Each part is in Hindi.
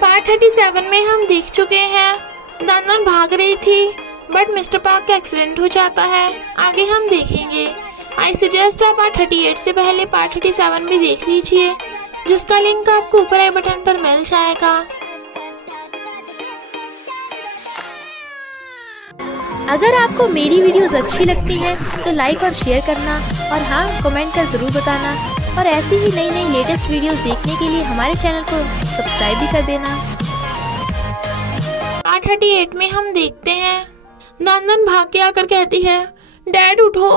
पार्ट 37 में हम देख चुके हैं दानन भाग रही थी बट मिस्टर पार्क का एक्सीडेंट हो जाता है। आगे हम देखेंगे। आई सजेस्ट आप पार्ट 38 से पहले पार्ट 37 भी देख लीजिए, जिसका लिंक आपको ऊपर आई बटन पर मिल जाएगा। अगर आपको मेरी वीडियोस अच्छी लगती हैं तो लाइक और शेयर करना और हाँ कमेंट कर ज़रूर बताना, और ऐसी ही नई नई लेटेस्ट वीडियोस देखने के लिए हमारे चैनल को सब्सक्राइब भी कर देना। पार्ट 38 में हम देखते हैं दानन भाग के आकर कहती है डैड उठो,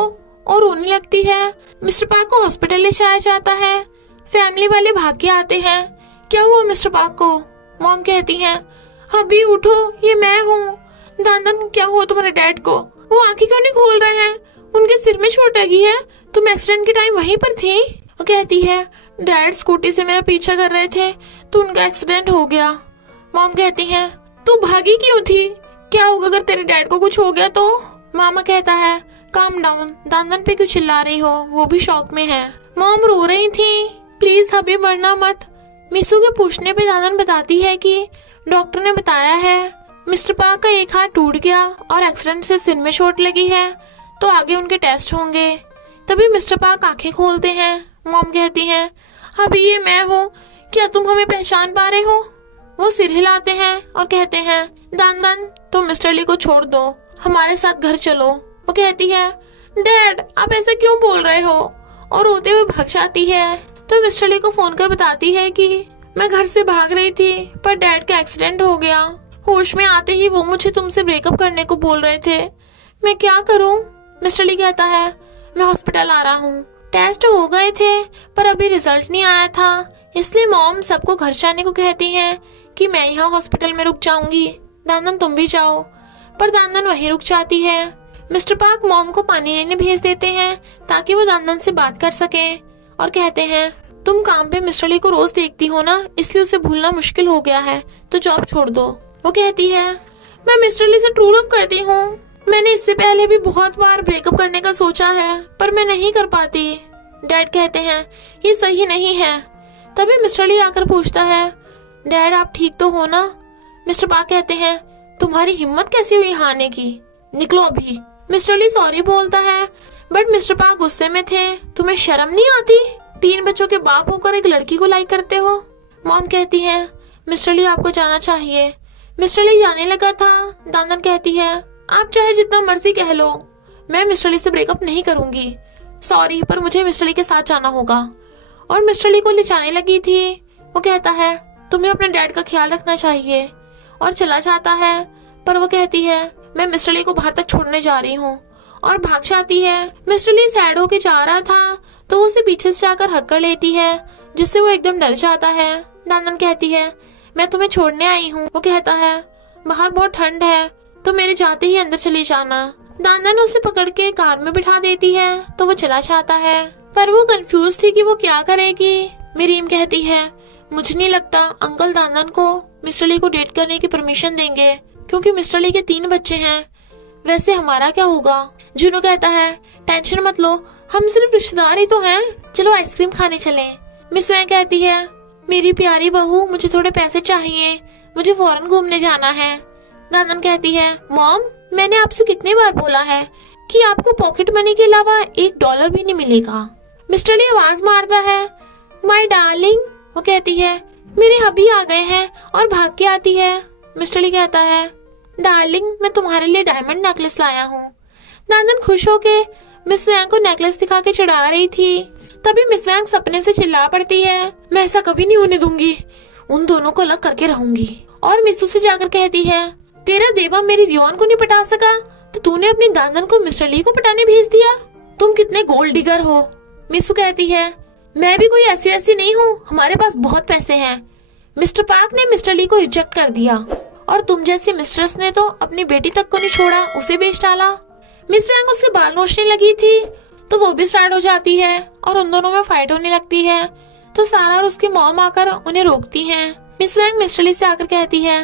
और रोने लगती है। मिस्टर पार्क को हॉस्पिटल ले जाया जाता है। फैमिली वाले भाग के आते हैं। क्या हुआ मिस्टर पार्क को? मॉम कहती है अभी उठो, ये मैं हूँ। दानन क्या हुआ तुम्हारे डैड को? वो आंखें क्यों नहीं खोल रहे हैं? उनके सिर में चोट लगी है। तुम एक्सीडेंट के टाइम वहीं पर थी? वो कहती है डैड स्कूटी से मेरा पीछा कर रहे थे तो उनका एक्सीडेंट हो गया। मॉम कहती है तू भागी क्यों थी? क्या होगा अगर तेरे डैड को कुछ हो गया तो? मामा कहता है काम डाउन, दानन पे क्यों चिल्ला रही हो? वो भी शॉक में है। मॉम रो रही थी, प्लीज अभी मरना मत। मिसू के पूछने पे दानन बताती है कि डॉक्टर ने बताया है मिस्टर पार्क का एक हाथ टूट गया और एक्सीडेंट से सिर में चोट लगी है, तो आगे उनके टेस्ट होंगे। तभी मिस्टर पार्क आंखें खोलते हैं। मॉम कहती हैं अभी ये मैं हूँ, क्या तुम हमें पहचान पा रहे हो? वो सिर हिलाते हैं और कहते हैं दानन तुम मिस्टर ली को छोड़ दो, हमारे साथ घर चलो। वो कहती है डैड आप ऐसा क्यों बोल रहे हो, और रोते हुए भाग जाती है। तो मिस्टर ली को फोन कर बताती है कि मैं घर से भाग रही थी पर डैड का एक्सीडेंट हो गया। होश में आते ही वो मुझे तुमसे ब्रेकअप करने को बोल रहे थे, मैं क्या करूं? मिस्टर ली कहता है मैं हॉस्पिटल आ रहा हूँ। टेस्ट हो गए थे पर अभी रिजल्ट नहीं आया था, इसलिए मॉम सबको घर जाने को कहती हैं कि मैं यहाँ हॉस्पिटल में रुक जाऊंगी, दानन तुम भी जाओ। पर दानन वहीं रुक जाती है। मिस्टर पार्क मॉम को पानी लेने भेज देते हैं ताकि वो दानन से बात कर सके, और कहते हैं तुम काम पे मिस्टर ली को रोज देखती हो ना, इसलिए उसे भूलना मुश्किल हो गया है, तो जॉब छोड़ दो। वो कहती है मैं मिस्टर ली से ट्रू लव करती हूँ, मैंने इससे पहले भी बहुत बार ब्रेकअप करने का सोचा है पर मैं नहीं कर पाती। डैड कहते हैं ये सही नहीं है। तभी मिस्टर ली आकर पूछता है डैड आप ठीक तो हो ना? मिस्टर पार्क कहते हैं तुम्हारी हिम्मत कैसी हुई यहाँ आने की, निकलो अभी। मिस्टर ली सॉरी बोलता है बट मिस्टर पार्क गुस्से में थे, तुम्हें शर्म नहीं आती? 3 बच्चों के बाप होकर एक लड़की को लाइक करते हो। मॉम कहती है मिस्टर ली आपको जाना चाहिए। मिस्टर ली जाने लगा था। दानन कहती है आप चाहे जितना मर्जी कह लो, मैं मिस्टर ली से ब्रेकअप नहीं करूंगी, सॉरी पर मुझे मिस्टर ली के साथ जाना होगा। और मिस्टर ली को ले जाने लगी थी। वो कहता है तुम्हें अपने डैड का ख्याल रखना चाहिए, और चला जाता है। पर वो कहती है मैं मिस्टर ली को बाहर तक छोड़ने जा रही हूँ, और भाग जाती है। मिस्टर ली सैड होके जा रहा था तो वो उसे पीछे से जाकर हक कर लेती है, जिससे वो एकदम डर जाता है। दानन कहती है मैं तुम्हें छोड़ने आई हूँ। वो कहता है बाहर बहुत ठंड है तो मेरे जाते ही अंदर चली जाना। दानन उसे पकड़ के कार में बिठा देती है तो वो चला जाता है, पर वो कंफ्यूज थी कि वो क्या करेगी। मरीम कहती है मुझे नहीं लगता अंकल दानन को मिस्टर ली को डेट करने की परमिशन देंगे, क्योंकि मिस्टर ली के 3 बच्चे हैं। वैसे हमारा क्या होगा? जुनू कहता है टेंशन मत लो, हम सिर्फ रिश्तेदार ही तो हैं, चलो आइसक्रीम खाने चलें। मिस वैंग कहती है मेरी प्यारी बहू मुझे थोड़े पैसे चाहिए, मुझे फॉरेन घूमने जाना है। दानन कहती है मॉम मैंने आपसे कितनी बार बोला है कि आपको पॉकेट मनी के अलावा $1 भी नहीं मिलेगा। मिस्टर ली आवाज मारता है माय डार्लिंग। वो कहती है मेरे हबी आ गए हैं, और भाग के आती है। मिस्टर ली कहता है डार्लिंग मैं तुम्हारे लिए डायमंड नेकलेस लाया हूँ। दानन खुश होके मिस वैंग को नेकलेस दिखा के चिढ़ा रही थी। तभी मिस वैंग सपने से चिल्ला पड़ती है मैं ऐसा कभी नहीं होने दूंगी, उन दोनों को अलग करके रहूंगी। और मिसू से जाकर कहती है तेरा देवा मेरी रियोन को नहीं पटा सका तो तूने अपनी दानन को मिस्टर ली को पटाने भेज दिया, तुम कितने गोल्ड डिगर हो। मिसू कहती है मैं भी कोई ऐसी वैसी नहीं हूँ, हमारे पास बहुत पैसे हैं। मिस्टर पार्क ने मिस्टर ली को रिजेक्ट कर दिया, और तुम जैसी मिस्ट्रेस ने तो अपनी बेटी तक को नहीं छोड़ा, उसे बेच डाला। मिस वैंग उसके बाल नोचने लगी थी तो वो भी स्टार्ट हो जाती है, और उन दोनों में फाइट होने लगती है। तो सारा और उसकी मॉम आकर उन्हें रोकती हैं। मिस वैंग मिस्टर ली से आकर कहती है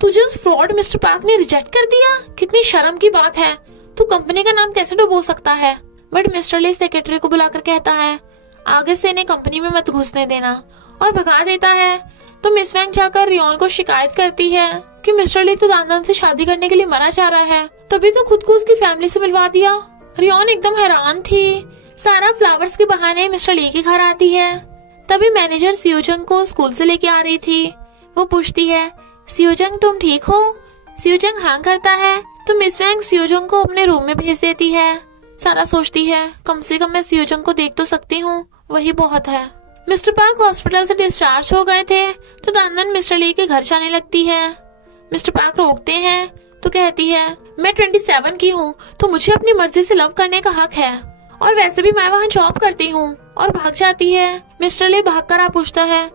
तुझे उस फ्रॉड मिस्टर पार्क ने रिजेक्ट कर दिया, कितनी शर्म की बात है, तू कंपनी का नाम कैसे डुबो सकता है। बट मिस्टर ली सेक्रेटरी को बुलाकर कहता है आगे से इन्हें कंपनी में मत घुसने देना, और भगा देता है। तो मिस वैंग जाकर रियोन को शिकायत करती है कि मिस्टर ली तो दानन से शादी करने के लिए मना चाह रहा है, तभी तो खुद को उसकी फैमिली से मिलवा दिया। रियोन एकदम हैरान थी। सारा फ्लावर्स के बहाने मिस्टर ली के घर आती है। तभी मैनेजर सियोजंग को स्कूल से लेके आ रही थी। वो पूछती है, सियोजंग तुम ठीक हो? सियोजंग हाँ करता है। तो मिस वैंग सियोजंग को अपने रूम में भेज देती है। सारा सोचती है कम से कम मैं सियोजंग को देख तो सकती हूँ, वही बहुत है। मिस्टर पार्क हॉस्पिटल से डिस्चार्ज हो गए थे तो दानन मिस्टर ली के घर जाने लगती है। मिस्टर पार्क रोकते हैं तो कहती है, मैं 27 की हूँ तो मुझे अपनी मर्जी से लव करने का हक है, और वैसे भी मैं वहाँ जॉब करती हूँ, और भाग जाती है। मिस्टर ली भागकर आ पूछता है,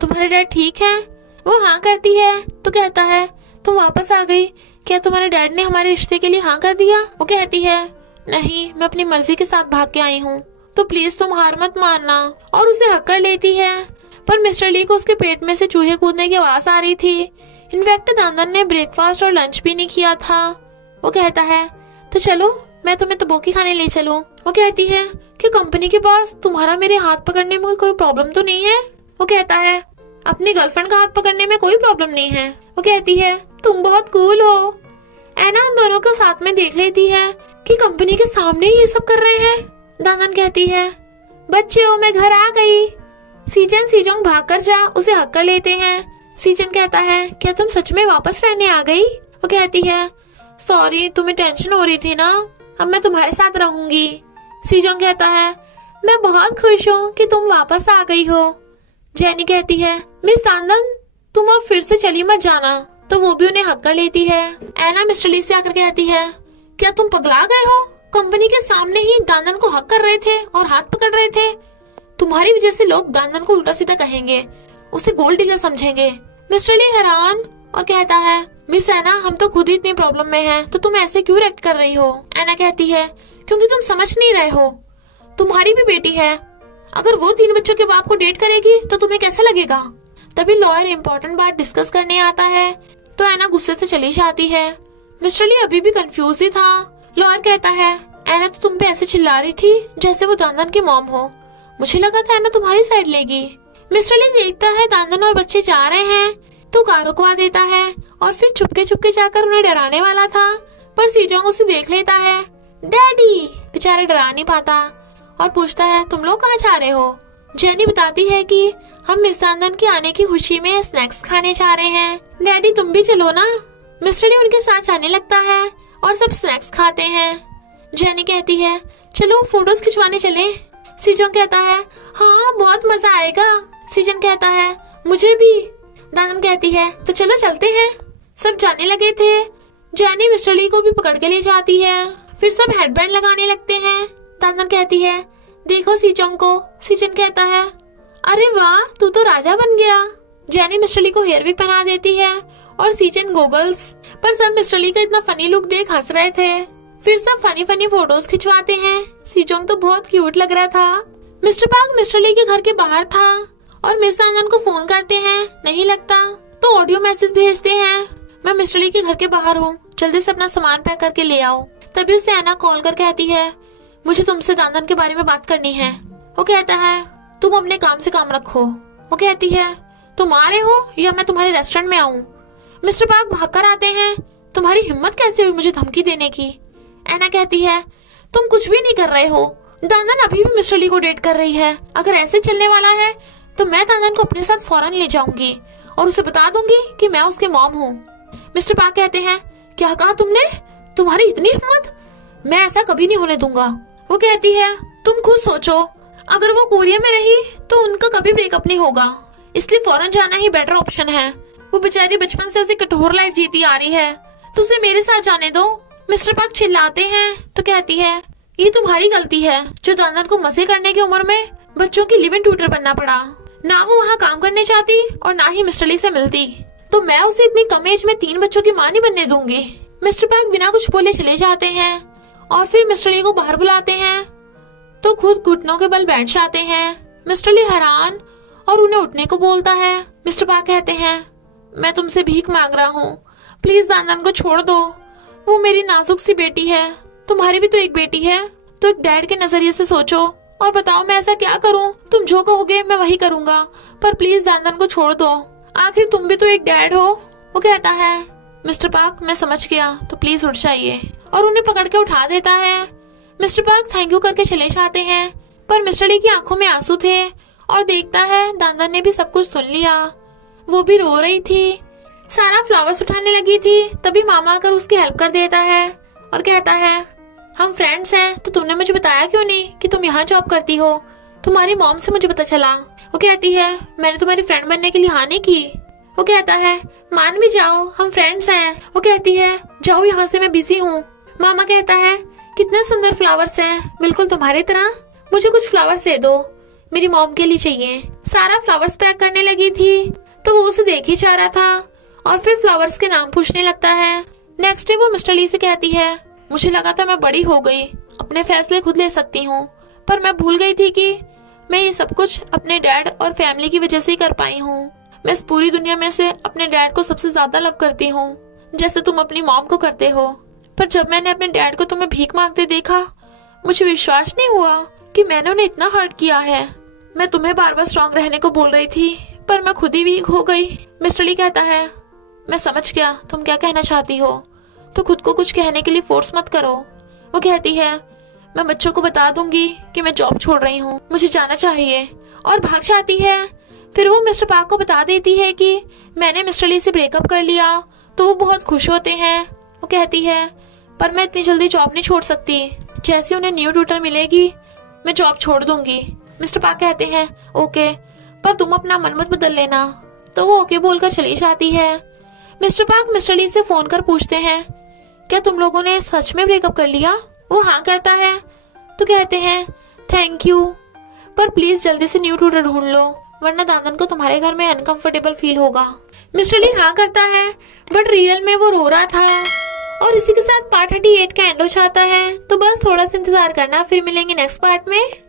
तुम्हारे डैड ठीक है? वो हाँ करती है तो कहता है, तुम वापस आ गई, क्या तुम्हारे डैड ने हमारे रिश्ते के लिए हाँ कर दिया? वो कहती है, नहीं, मैं अपनी मर्जी के साथ भाग के आई हूँ, तो प्लीज तुम हार मत मानना, और उसे हक कर लेती है। पर मिस्टर ली को उसके पेट में से चूहे कूदने की आवाज आ रही थी। इनफैक्ट दानन ने ब्रेकफास्ट और लंच भी नहीं किया था। वो कहता है, तो चलो मैं तुम्हें तबोकी खाने ले चलूं। वो कहती है कि कंपनी के पास तुम्हारा मेरे हाथ पकड़ने में कोई प्रॉब्लम तो नहीं है? वो कहता है, अपनी गर्लफ्रेंड का हाथ पकड़ने में कोई प्रॉब्लम नहीं है। वो कहती है, तुम बहुत कूल हो। एना उन दोनों को साथ में देख लेती है कि कंपनी के सामने ये सब कर रहे हैं। दानन कहती है, बच्चों मैं घर आ गई। सीजन सीजोंग भागकर जा उसे हक कर लेते हैं। सीजन कहता है, क्या तुम सच में वापस रहने आ गई? वो कहती है, सॉरी, तुम्हें टेंशन हो रही थी ना, अब मैं तुम्हारे साथ रहूंगी। सीजोंग कहता है, मैं बहुत खुश हूँ कि तुम वापस आ गई हो। जेनी कहती है, मिस दानन तुम अब फिर से चली मत जाना, तो वो भी उन्हें हक कर लेती है। एना मिस्टर ली से आकर कहती है, क्या तुम पगला गए हो? कंपनी के सामने ही दानन को हक कर रहे थे और हाथ पकड़ रहे थे। तुम्हारी वजह से लोग दानन को उल्टा सीधा कहेंगे, उसे गोल्ड डिगर समझेंगे। मिस्टर ली हैरान और कहता है, मिस एना हम तो खुद ही इतनी प्रॉब्लम में हैं, तो तुम ऐसे क्यों रिएक्ट कर रही हो? एना कहती है, क्योंकि तुम समझ नहीं रहे हो, तुम्हारी भी बेटी है, अगर वो 3 बच्चों के बाप को डेट करेगी तो तुम्हें कैसा लगेगा? तभी लॉयर इम्पोर्टेंट बात डिस्कस करने आता है तो एना गुस्से से चली जाती है। मिस्टर ली अभी भी कंफ्यूज ही था। लॉयर कहता है, एना तो तुम पे ऐसे चिल्ला रही थी जैसे वो दानन की मॉम हो, मुझे लगा था एना तुम्हारी साइड लेगी। मिस्टर ली देखता है दानन और बच्चे जा रहे हैं तो कार रुकवा देता है और फिर चुपके चुपके जाकर उन्हें डराने वाला था, पर सीजोंग उसे देख लेता है। डैडी बेचारा डरा नहीं पाता और पूछता है, तुम लोग कहाँ जा रहे हो? जेनी बताती है कि हम मिस दानन के आने की खुशी में स्नैक्स खाने जा रहे हैं। डैडी तुम भी चलो ना। मिस्टर ली उनके साथ जाने लगता है और सब स्नैक्स खाते हैं। जेनी कहती है, चलो फोटोज खिंचवाने चलें। सीजोंग कहता है, हाँ बहुत मजा आएगा। सीजन कहता है, मुझे भी। दानन कहती है, तो चलो चलते हैं। सब जाने लगे थे। जेनी मिस्टर ली को भी पकड़ के ले जाती है। फिर सब हेडबैंड लगाने लगते हैं। दानन कहती है, देखो सीजोंग को। सीजन कहता है, अरे वाह तू तो राजा बन गया। जेनी मिस्टर ली को हेयर विग पहना देती है और सीजन गोगल्स, पर सब मिस्टर ली का इतना फनी लुक देख हंस रहे थे। फिर सब फनी फनी फोटोज खिंचवाते हैं। सीजोंग तो बहुत क्यूट लग रहा था। मिस्टर पार्क मिस्टर ली के घर के बाहर था और मिस दानन को फोन करते हैं, नहीं लगता तो ऑडियो मैसेज भेजते हैं, मैं मिस्टर ली के घर के बाहर हूँ, जल्दी से अपना सामान पैक करके ले आओ। तभी उसे एना कॉल कर कहती है, मुझे तुमसे दानन के बारे में बात करनी है। वो कहता है, तुम अपने काम से काम रखो। वो कहती है, तुम आ रहे हो या मैं तुम्हारे रेस्टोरेंट में आऊँ? मिस्टर पार्क भागकर आते हैं, तुम्हारी हिम्मत कैसे हुई मुझे धमकी देने की? एना कहती है, तुम कुछ भी नहीं कर रहे हो, दानन अभी भी मिस्टर ली को डेट कर रही है, अगर ऐसे चलने वाला है तो मैं दानन को अपने साथ फौरन ले जाऊंगी और उसे बता दूंगी कि मैं उसके मॉम हूँ। मिस्टर पार्क कहते हैं, क्या कहा तुमने? तुम्हारी इतनी हिम्मत? मैं ऐसा कभी नहीं होने दूंगा। वो कहती है, तुम खुद सोचो, अगर वो कोरिया में रही तो उनका कभी ब्रेकअप नहीं होगा, इसलिए फौरन जाना ही बेटर ऑप्शन है। वो बेचारी बचपन से ऐसी कठोर लाइफ जीती आ रही है, तो उसे मेरे साथ जाने दो। मिस्टर पार्क चिल्लाते हैं तो कहती है, ये तुम्हारी गलती है जो दानन को मजे करने की उम्र में बच्चों की लिव इन ट्यूटर बनना पड़ा। ना वो वहाँ काम करने चाहती और ना ही मिस्टर ली से मिलती, तो मैं उसे इतनी कम एज में 3 बच्चों की माँ नहीं बनने दूंगी। मिस्टर पार्क बिना कुछ बोले चले जाते हैं और फिर मिस्टर ली को बाहर बुलाते हैं तो खुद घुटनों के बल बैठ जाते हैं। मिस्टर ली हैरान और उन्हें उठने को बोलता है। मिस्टर पार्क कहते हैं, मैं तुमसे भीख मांग रहा हूँ, प्लीज दानन को छोड़ दो, वो मेरी नाजुक सी बेटी है, तुम्हारी भी तो एक बेटी है, तो एक डैड के नजरिए से सोचो और बताओ मैं ऐसा क्या करूं? तुम जो कहोगे मैं वही करूंगा, पर प्लीज दानन को छोड़ दो। आखिर तुम भी तो एक डैड हो। वो कहता है मिस्टर पार्क मैं समझ गया, तो प्लीज उठ जाइए, और उन्हें पकड़ के उठा देता है। मिस्टर पार्क थैंक यू करके चले जाते हैं, पर मिस्टर ली की आंखों में आंसू थे और देखता है दानदान ने भी सब कुछ सुन लिया। वो भी रो रही थी। सारा फ्लावर्स उठाने लगी थी, तभी मामा आकर उसकी हेल्प कर देता है और कहता है हम फ्रेंड्स हैं, तो तुमने मुझे बताया क्यों नहीं कि तुम यहाँ जॉब करती हो? तुम्हारी मॉम से मुझे पता चला। वो कहती है मैंने तुम्हारी फ्रेंड बनने के लिए हाँ नहीं की। वो कहता है मान भी जाओ, हम फ्रेंड्स हैं। वो कहती है जाओ यहाँ से, मैं बिजी हूँ। मामा कहता है कितने सुंदर फ्लावर्स हैं, बिल्कुल तुम्हारी तरह। मुझे कुछ फ्लावर्स दे दो, मेरी मॉम के लिए चाहिए। सारा फ्लावर्स पैक करने लगी थी तो वो उसे देख ही जा रहा था और फिर फ्लावर्स के नाम पूछने लगता है। नेक्स्ट डे वो मिस्टर ली से कहती है मुझे लगा था मैं बड़ी हो गई, अपने फैसले खुद ले सकती हूँ, पर मैं भूल गई थी कि मैं ये सब कुछ अपने डैड और फैमिली की वजह से ही कर पाई हूँ। मैं इस पूरी दुनिया में से अपने डैड को सबसे ज्यादा लव करती हूँ, जैसे तुम अपनी मॉम को करते हो। पर जब मैंने अपने डैड को तुम्हें भीख मांगते देखा, मुझे विश्वास नहीं हुआ कि मैंने उन्हें इतना हर्ट किया है। मैं तुम्हें बार बार स्ट्रॉन्ग रहने को बोल रही थी, पर मैं खुद ही वीक हो गई। मिस्टर ली कहता है मैं समझ गया तुम क्या कहना चाहती हो, तो खुद को कुछ कहने के लिए फोर्स मत करो। वो कहती है मैं बच्चों को बता दूंगी कि मैं जॉब छोड़ रही हूँ, मुझे जाना चाहिए, और भाग जाती है। फिर वो मिस्टर पार्क को बता देती है कि मैंने मिस्टर ली से ब्रेकअप कर लिया, तो वो बहुत खुश होते हैं। वो कहती है पर मैं इतनी जल्दी जॉब नहीं छोड़ सकती, जैसे उन्हें न्यू ट्यूटर मिलेगी मैं जॉब छोड़ दूंगी। मिस्टर पार्क कहते हैं ओके, पर तुम अपना मन मत बदल लेना। तो वो ओके बोलकर चली जाती है। मिस्टर पार्क मिस्टर ली से फोन कर पूछते हैं क्या तुम लोगों ने सच में ब्रेकअप कर लिया? वो हाँ करता है। तो कहते हैं थैंक यू, पर प्लीज जल्दी से न्यू ट्यूटर ढूंढ लो, वरना दानन को तुम्हारे घर में अनकंफर्टेबल फील होगा। मिस्टर ली हाँ करता है, बट रियल में वो रो रहा था। और इसी के साथ पार्ट 38 का एंड हो जाता है। तो बस थोड़ा सा इंतजार करना, फिर मिलेंगे नेक्स्ट पार्ट में।